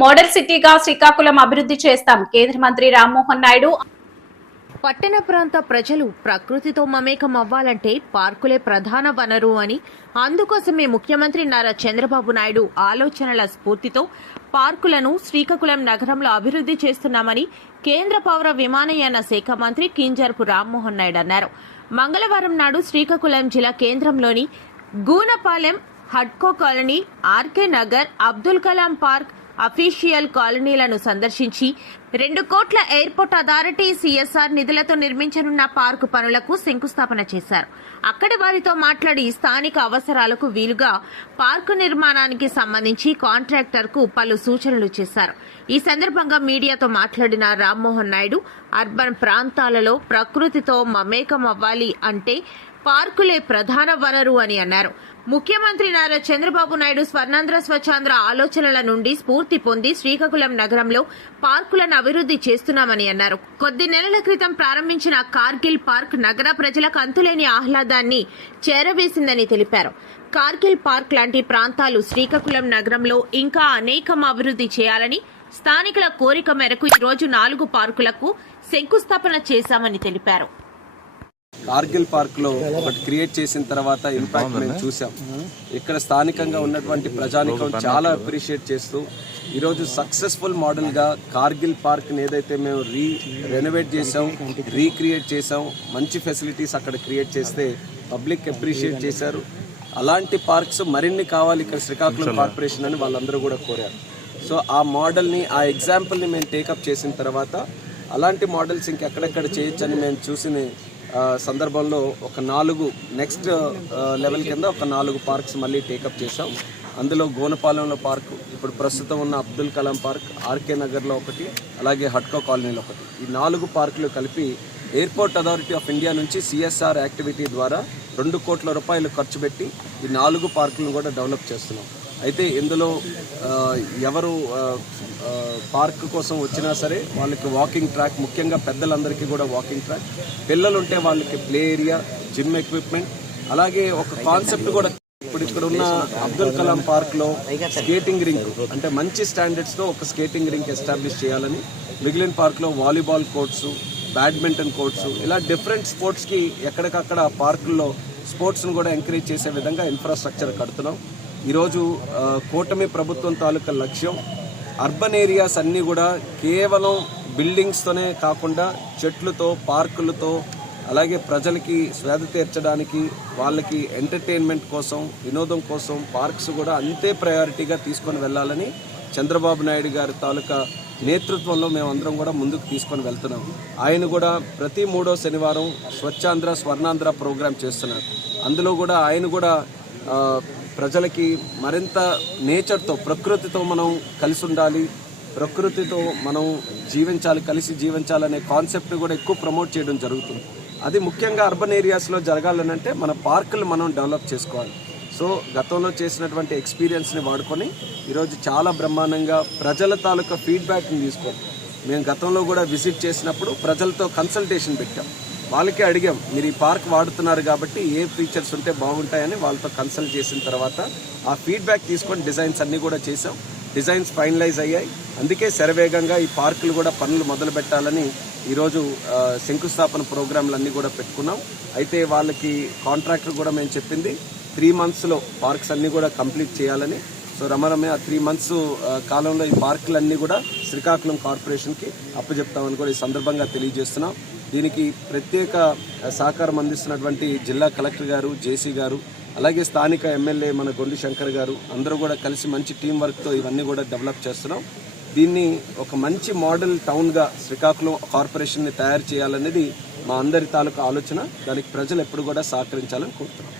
Model సిటీగా శ్రీకాకుళం అభివృద్ధి చేస్తాం కేంద్ర మంత్రి రామ్మోహన్ నాయుడు. పట్టణ ప్రాంత ప్రజలు ప్రకృతితో మమేకం అవ్వాలంటే పార్కులే ప్రధాన వనరు అని, అందుకోసమే ముఖ్యమంత్రి నారా చంద్రబాబు నాయుడు ఆలోచనల స్ఫూర్తితో పార్కులను శ్రీకాకుళం నగరంలో అభివృద్ధి చేస్తున్నామని కేంద్ర పౌర విమానయాన శాఖ మంత్రి కింజరపు రామ్మోహన్ నాయుడు అన్నారు. మంగళవారం నాడు శ్రీకాకుళం జిల్లా కేంద్రంలోని గూనపాలెం, హడ్కో colony, RK Nagar, Abdul Kalam park, official కాలనీలను సందర్శించి 2 కోట్ల ఎయిర్పోర్ట్ అథారిటీ సిఎస్ఆర్ నిధులతో నిర్మించనున్న పార్కు పనులకు శంకుస్థాపన చేశారు. అక్కడి వారితో మాట్లాడి స్థానిక అవసరాలకు వీలుగా పార్కు నిర్మాణానికి సంబంధించి కాంట్రాక్టర్కు పలు సూచనలు చేశారు. ఈ సందర్భంగా మీడియాతో మాట్లాడిన రామ్మోహన్ నాయుడు అర్బన్ ప్రాంతాలలో ప్రకృతితో మమేకం అవ్వాలి అంటే పార్కులే ప్రధాన వనరు అని అన్నారు. ముఖ్యమంత్రి నారా చంద్రబాబు నాయుడు స్వర్ణాంధ్ర స్వచ్ఛాంధ్ర ఆలోచనల నుండి స్ఫూర్తి పొంది శ్రీకాకుళం నగరంలో పార్కులను అభివృద్ధి చేస్తున్నామని అన్నారు. కొద్ది నెలల క్రితం ప్రారంభించిన కార్గిల్ పార్క్ నగర ప్రజలకు అంతులేని ఆహ్లాదాన్ని చేరవేసిందని తెలిపారు. కార్గిల్ పార్క్ లాంటి ప్రాంతాలు శ్రీకాకుళం నగరంలో ఇంకా అనేకం అభివృద్ధి చేయాలని స్థానికుల కోరిక మేరకు ఈరోజు 4 పార్కులకు శంకుస్థాపన చేశామని తెలిపారు. కార్గిల్ పార్క్ లో ఒకటి క్రియేట్ చేసిన తర్వాత ఇంపాక్ట్ మేము చూసాం. ఇక్కడ స్థానికంగా ఉన్నటువంటి ప్రజానికం చాలా అప్రిషియేట్ చేస్తూ ఈరోజు సక్సెస్ఫుల్ మోడల్ గా కార్గిల్ పార్క్ ఏదైతే మేము రెనోవేట్ చేసాం, రీక్రియేట్ చేసాం, మంచి ఫెసిలిటీస్ అక్కడ క్రియేట్ చేస్తే పబ్లిక్ అప్రిషియేట్ చేశారు. అలాంటి పార్క్స్ మరిన్ని కావాలి ఇక్కడ శ్రీకాకుళం కార్పొరేషన్ అని వాళ్ళందరూ కూడా కోరారు. సో ఆ మోడల్ని, ఆ ఎగ్జాంపుల్ని మేము టేకప్ చేసిన తర్వాత అలాంటి మోడల్స్ ఇంకెక్కడెక్కడ చేయొచ్చని మేము చూసిన సందర్భంలో ఒక 4 నెక్స్ట్ లెవెల్ కింద ఒక 4 పార్క్స్ మళ్ళీ టేకప్ చేసాం. అందులో గోనపాలెంలో పార్కు, ఇప్పుడు ప్రస్తుతం ఉన్న అబ్దుల్ కలాం పార్క్, ఆర్కే నగర్లో ఒకటి, అలాగే హడ్కో కాలనీలో ఒకటి, ఈ 4 పార్కులు కలిపి ఎయిర్పోర్ట్ అథారిటీ ఆఫ్ ఇండియా నుంచి సిఎస్ఆర్ యాక్టివిటీ ద్వారా 2 కోట్ల రూపాయలు ఖర్చు పెట్టి ఈ 4 పార్కులను కూడా డెవలప్ చేస్తున్నాం. అయితే ఇందులో ఎవరు పార్క్ కోసం వచ్చినా సరే వాళ్ళకి వాకింగ్ ట్రాక్, ముఖ్యంగా పెద్దలందరికీ కూడా వాకింగ్ ట్రాక్, పిల్లలుంటే వాళ్ళకి ప్లే ఏరియా, జిమ్ ఎక్విప్మెంట్, అలాగే ఒక కాన్సెప్ట్ కూడా ఇప్పుడు ఇక్కడ ఉన్న అబ్దుల్ కలాం పార్క్ లో స్కేటింగ్ రింగ్, అంటే మంచి స్టాండర్డ్స్ తో ఒక స్కేటింగ్ రింగ్ ఎస్టాబ్లిష్ చేయాలని, మిగిలిన పార్క్ లో వాలీబాల్ కోర్ట్స్, బ్యాడ్మింటన్ కోర్ట్స్, ఇలా డిఫరెంట్ స్పోర్ట్స్ కి ఎక్కడికక్కడ పార్కుల్లో స్పోర్ట్స్ ను కూడా ఎంకరేజ్ చేసే విధంగా ఇన్ఫ్రాస్ట్రక్చర్ కడుతున్నాం. ఈరోజు కూటమి ప్రభుత్వం తాలూకా లక్ష్యం అర్బన్ ఏరియాస్ అన్నీ కూడా కేవలం బిల్డింగ్స్తోనే కాకుండా చెట్లతో, పార్కులతో, అలాగే ప్రజలకి స్వేద తీర్చడానికి, వాళ్ళకి ఎంటర్టైన్మెంట్ కోసం, వినోదం కోసం పార్క్స్ కూడా అంతే ప్రయారిటీగా తీసుకొని వెళ్ళాలని చంద్రబాబు నాయుడు గారి తాలూకా నేతృత్వంలో మేమందరం కూడా ముందుకు తీసుకొని వెళ్తున్నాం. ఆయన కూడా ప్రతి 3వ శనివారం స్వచ్ఛాంధ్ర స్వర్ణాంధ్ర ప్రోగ్రాం చేస్తున్నారు. అందులో కూడా ఆయన కూడా ప్రజలకి మరింత నేచర్తో, ప్రకృతితో మనం కలిసి ఉండాలి, ప్రకృతితో మనం జీవించాలి, కలిసి జీవించాలనే కాన్సెప్ట్ కూడా ఎక్కువ ప్రమోట్ చేయడం జరుగుతుంది. అది ముఖ్యంగా అర్బన్ ఏరియాస్లో జరగాలనంటే మన పార్కులు మనం డెవలప్ చేసుకోవాలి. సో గతంలో చేసినటువంటి ఎక్స్పీరియన్స్ని వాడుకొని ఈరోజు చాలా బ్రహ్మాండంగా ప్రజల తాలూకా ఫీడ్బ్యాక్ని తీసుకొని, మేము గతంలో కూడా విజిట్ చేసినప్పుడు ప్రజలతో కన్సల్టేషన్ పెట్టాం. వాళ్ళకే అడిగాం, మీరు ఈ పార్క్ వాడుతున్నారు కాబట్టి ఏ ఫీచర్స్ ఉంటే బాగుంటాయని వాళ్ళతో కన్సల్ట్ చేసిన తర్వాత ఆ ఫీడ్బ్యాక్ తీసుకొని డిజైన్స్ అన్నీ కూడా చేసాం. డిజైన్స్ ఫైనలైజ్ అయ్యాయి. అందుకే శరవేగంగా ఈ పార్కులు కూడా పనులు మొదలు పెట్టాలని ఈరోజు శంకుస్థాపన ప్రోగ్రాంలు అన్నీ కూడా పెట్టుకున్నాం. అయితే వాళ్ళకి కాంట్రాక్టర్ కూడా మేము చెప్పింది 3 monthsలో పార్క్స్ అన్నీ కూడా కంప్లీట్ చేయాలని. సో రమరమే ఆ 3 months కాలంలో ఈ పార్కులన్నీ కూడా శ్రీకాకుళం కార్పొరేషన్కి అప్పచెప్తామని కూడా ఈ సందర్భంగా తెలియజేస్తున్నాం. దీనికి ప్రత్యేక సహకారం అందిస్తున్నటువంటి జిల్లా కలెక్టర్ గారు, జేసీ గారు, అలాగే స్థానిక ఎమ్మెల్యే మన గొండి శంకర్ గారు అందరూ కూడా కలిసి మంచి టీం వర్క్తో ఇవన్నీ కూడా డెవలప్ చేస్తున్నాం. దీన్ని ఒక మంచి మోడల్ టౌన్గా శ్రీకాకుళం కార్పొరేషన్ని తయారు చేయాలనేది మా అందరి తాలూకా ఆలోచన. దానికి ప్రజలు ఎప్పుడు కూడా సహకరించాలని కోరుతున్నాం.